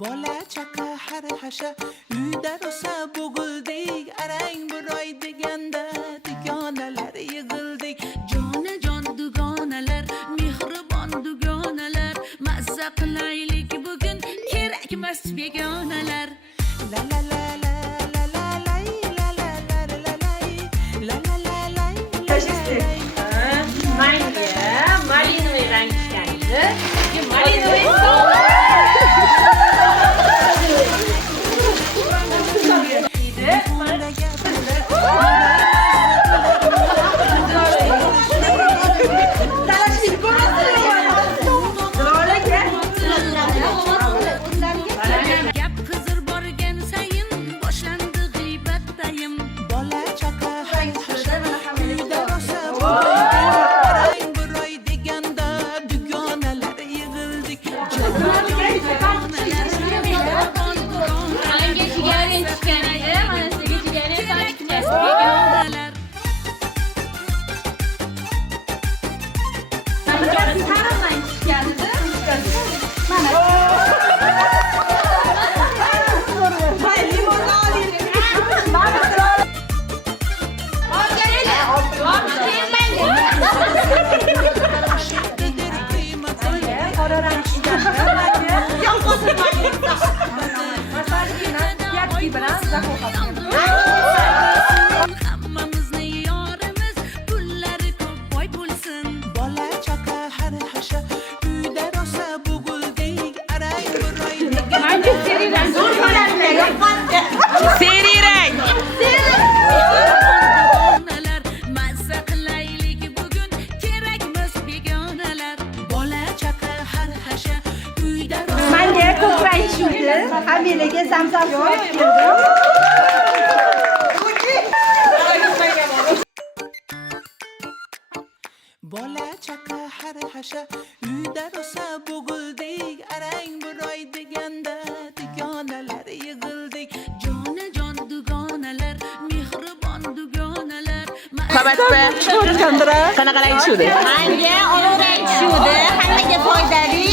bola chaqa har hasha uyda rosa bo'g'ildik arang buroy deganda dugonalar yig'ildik jonajon dugonalar mehribon dugonalar mazza qilaylik bugun kerakmas begonalar la la la la la la la la la la la la la la la Malinoviy rang tushgandi. Malinoviy so'l. hammamizni yorimiz pullari ko'p boy bo'lsin bola chaqa har hasha uyda rosa bo'g'ildik arang buroy deganda Serirang. begonalar mazza qilaylik bugun kerakmas begonalar bola chaqa har hasha uyda rosa Menga ko'k rang tushdi. Amilaga zamzam olib keldim. bola chaqa har hasha uyda rosa bo'g'ildik arang buroy deganda dugonalar yig'ildik jonajon dugonalar mehribon dugonalar Qabatda. Qanaqa rang tushdi? Menga olov rang tushdi. Hammaga foydali.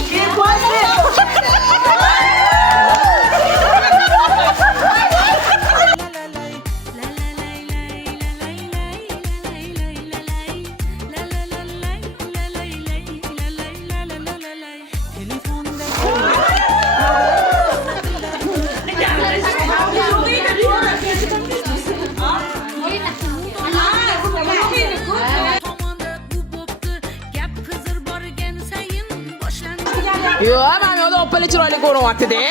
Yo, men yo'lda opali chiroyli ko'rinyapti-da.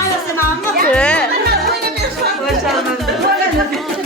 Ayolsinammi? He. O'shaman.